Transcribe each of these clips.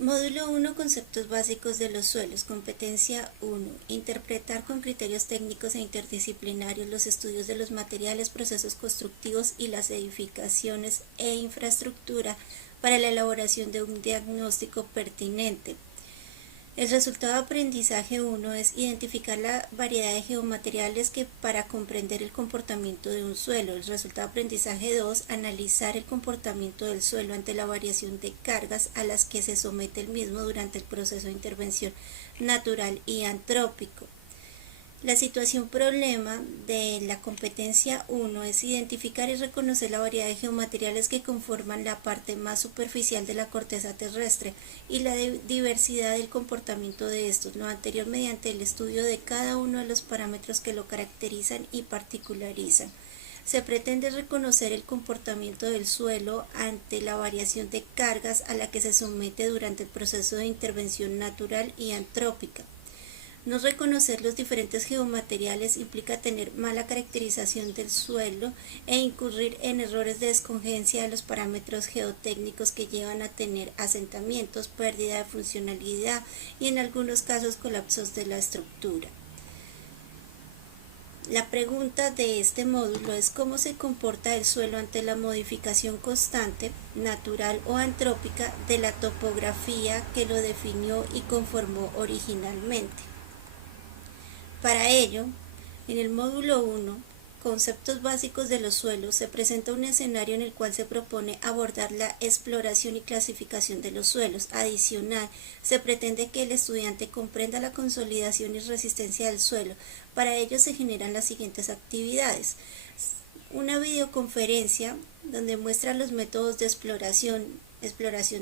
Módulo 1. Conceptos básicos de los suelos. Competencia 1. Interpretar con criterios técnicos e interdisciplinarios los estudios de los materiales, procesos constructivos y las edificaciones e infraestructura para la elaboración de un diagnóstico pertinente. El resultado de aprendizaje 1 es identificar la variedad de geomateriales para comprender el comportamiento de un suelo. El resultado de aprendizaje 2, analizar el comportamiento del suelo ante la variación de cargas a las que se somete el mismo durante el proceso de intervención natural y antrópico. La situación problema de la competencia 1 es identificar y reconocer la variedad de geomateriales que conforman la parte más superficial de la corteza terrestre y la diversidad del comportamiento de estos, lo anterior mediante el estudio de cada uno de los parámetros que lo caracterizan y particularizan. Se pretende reconocer el comportamiento del suelo ante la variación de cargas a la que se somete durante el proceso de intervención natural y antrópica. No reconocer los diferentes geomateriales implica tener mala caracterización del suelo e incurrir en errores de descongencia de los parámetros geotécnicos que llevan a tener asentamientos, pérdida de funcionalidad y en algunos casos colapsos de la estructura. La pregunta de este módulo es cómo se comporta el suelo ante la modificación constante, natural o antrópica de la topografía que lo definió y conformó originalmente. Para ello, en el módulo 1, Conceptos básicos de los suelos, se presenta un escenario en el cual se propone abordar la exploración y clasificación de los suelos. Adicional, se pretende que el estudiante comprenda la consolidación y resistencia del suelo. Para ello se generan las siguientes actividades. Una videoconferencia donde muestra los métodos de exploración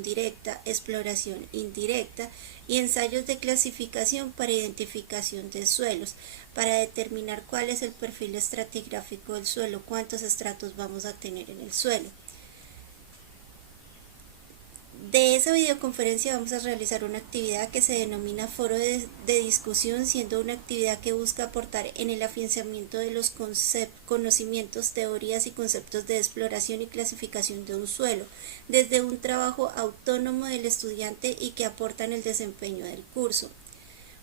directa, exploración indirecta y ensayos de clasificación para identificación de suelos, para determinar cuál es el perfil estratigráfico del suelo, cuántos estratos vamos a tener en el suelo. De esa videoconferencia vamos a realizar una actividad que se denomina foro de discusión, siendo una actividad que busca aportar en el afianzamiento de los conocimientos, teorías y conceptos de exploración y clasificación de un suelo, desde un trabajo autónomo del estudiante y que aporta en el desempeño del curso.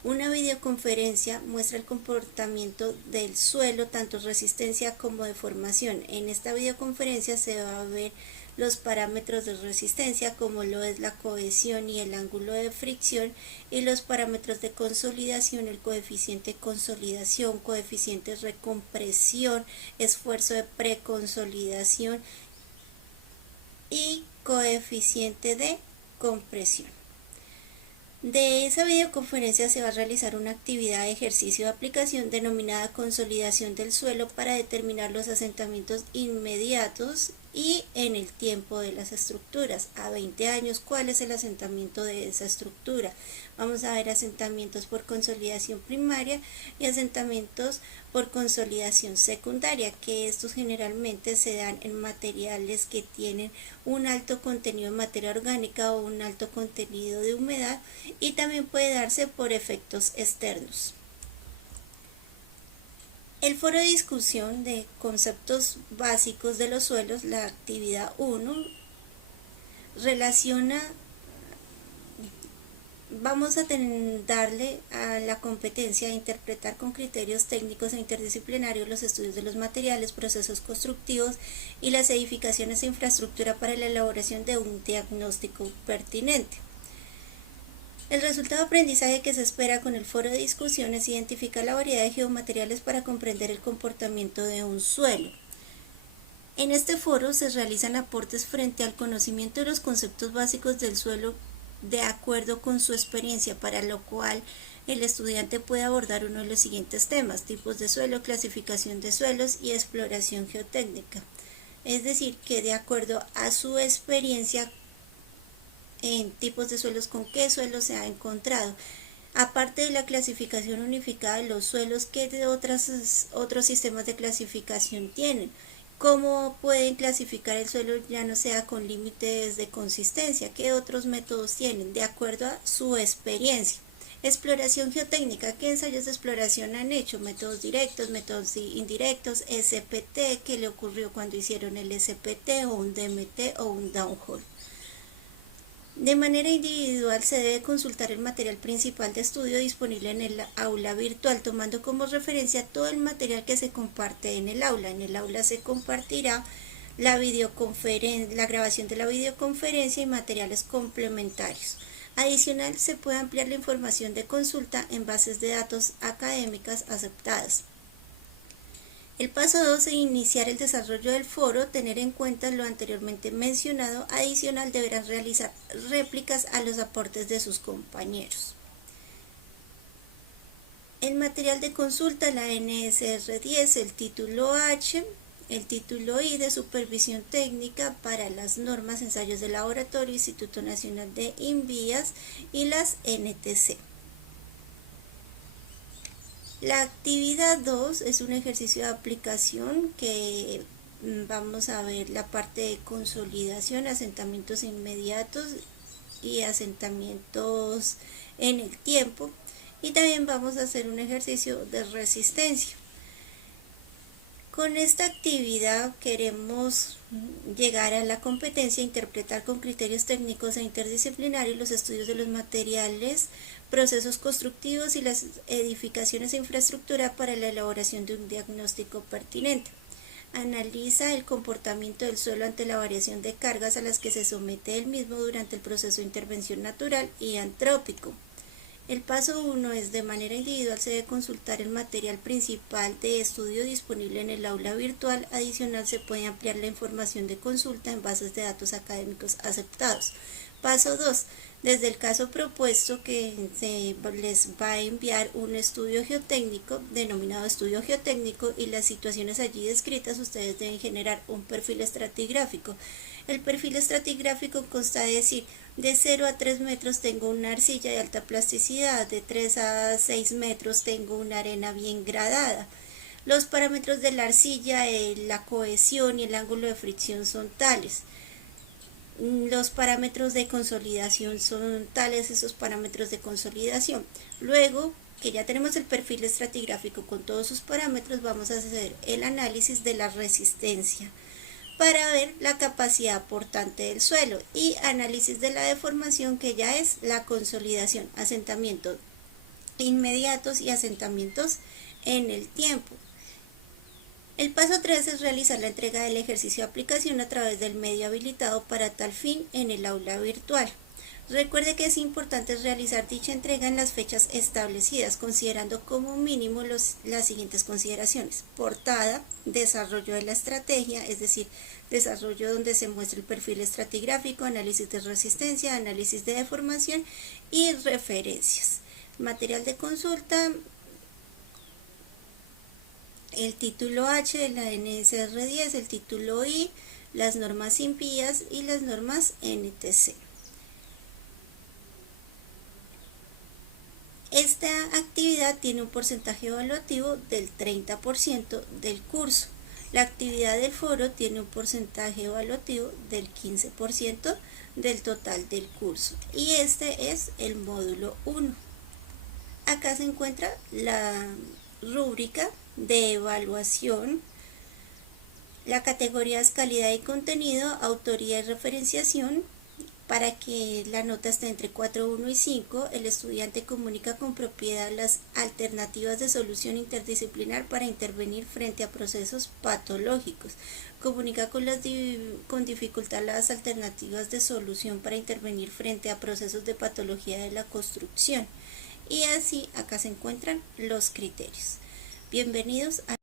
Una videoconferencia muestra el comportamiento del suelo, tanto resistencia como deformación. En esta videoconferencia se va a ver los parámetros de resistencia, como lo es la cohesión y el ángulo de fricción, y los parámetros de consolidación, el coeficiente de consolidación, coeficiente de recompresión, esfuerzo de preconsolidación y coeficiente de compresión. De esa videoconferencia se va a realizar una actividad de ejercicio de aplicación denominada consolidación del suelo para determinar los asentamientos inmediatos y en el tiempo de las estructuras. A 20 años, ¿cuál es el asentamiento de esa estructura? Vamos a ver asentamientos por consolidación primaria y asentamientos por consolidación secundaria, que estos generalmente se dan en materiales que tienen un alto contenido de materia orgánica o un alto contenido de humedad, y también puede darse por efectos externos. El foro de discusión de conceptos básicos de los suelos, la actividad 1, vamos a darle a la competencia de interpretar con criterios técnicos e interdisciplinarios los estudios de los materiales, procesos constructivos y las edificaciones e infraestructura para la elaboración de un diagnóstico pertinente. El resultado de aprendizaje que se espera con el foro de discusión es identificar la variedad de geomateriales para comprender el comportamiento de un suelo. En este foro se realizan aportes frente al conocimiento de los conceptos básicos del suelo de acuerdo con su experiencia, para lo cual el estudiante puede abordar uno de los siguientes temas: tipos de suelo, clasificación de suelos y exploración geotécnica. Es decir, que de acuerdo a su experiencia en tipos de suelos, con qué suelos se ha encontrado. Aparte de la clasificación unificada de los suelos, ¿qué de otros sistemas de clasificación tienen? ¿Cómo pueden clasificar el suelo ya no sea con límites de consistencia? ¿Qué otros métodos tienen? De acuerdo a su experiencia. Exploración geotécnica, ¿qué ensayos de exploración han hecho? Métodos directos, métodos indirectos, SPT, ¿qué le ocurrió cuando hicieron el SPT o un DMT o un downhole? De manera individual se debe consultar el material principal de estudio disponible en el aula virtual, tomando como referencia todo el material que se comparte en el aula. En el aula se compartirá la grabación de la videoconferencia y materiales complementarios. Adicional, se puede ampliar la información de consulta en bases de datos académicas aceptadas. El paso 2 es iniciar el desarrollo del foro. Tener en cuenta lo anteriormente mencionado. Adicional, deberán realizar réplicas a los aportes de sus compañeros. El material de consulta, la NSR10, el título H, el título I de supervisión técnica para las normas, ensayos de laboratorio, Instituto Nacional de INVIAS y las NTC. La actividad 2 es un ejercicio de aplicación que vamos a ver la parte de consolidación, asentamientos inmediatos y asentamientos en el tiempo, y también vamos a hacer un ejercicio de resistencia. Con esta actividad queremos llegar a la competencia, interpretar con criterios técnicos e interdisciplinarios los estudios de los materiales, procesos constructivos y las edificaciones e infraestructura para la elaboración de un diagnóstico pertinente. Analiza el comportamiento del suelo ante la variación de cargas a las que se somete el mismo durante el proceso de intervención natural y antrópico. El paso 1 es: de manera individual se debe consultar el material principal de estudio disponible en el aula virtual. Adicional, se puede ampliar la información de consulta en bases de datos académicos aceptados. Paso 2. Desde el caso propuesto, que se les va a enviar un estudio geotécnico denominado estudio geotécnico, y las situaciones allí descritas, ustedes deben generar un perfil estratigráfico. El perfil estratigráfico consta de decir: de 0 a 3 metros tengo una arcilla de alta plasticidad, de 3 a 6 metros tengo una arena bien gradada. Los parámetros de la arcilla, la cohesión y el ángulo de fricción son tales. Los parámetros de consolidación son tales, esos parámetros de consolidación. Luego que ya tenemos el perfil estratigráfico con todos sus parámetros, vamos a hacer el análisis de la resistencia para ver la capacidad aportante del suelo, y análisis de la deformación, que ya es la consolidación, asentamientos inmediatos y asentamientos en el tiempo. El paso 3 es realizar la entrega del ejercicio de aplicación a través del medio habilitado para tal fin en el aula virtual. Recuerde que es importante realizar dicha entrega en las fechas establecidas, considerando como mínimo las siguientes consideraciones: portada, desarrollo de la estrategia, es decir, desarrollo donde se muestra el perfil estratigráfico, análisis de resistencia, análisis de deformación y referencias. Material de consulta, el título H de la NSR10, el título I, las normas INVIAS y las normas NTC. Esta actividad tiene un porcentaje evaluativo del 30% del curso. La actividad del foro tiene un porcentaje evaluativo del 15% del total del curso. Y este es el módulo 1. Acá se encuentra la rúbrica de evaluación. La categoría es calidad y contenido, autoría y referenciación. Para que la nota esté entre 4, 1 y 5, el estudiante comunica con propiedad las alternativas de solución interdisciplinar para intervenir frente a procesos patológicos. Comunica con dificultad las alternativas de solución para intervenir frente a procesos de patología de la construcción. Y así acá se encuentran los criterios. Bienvenidos a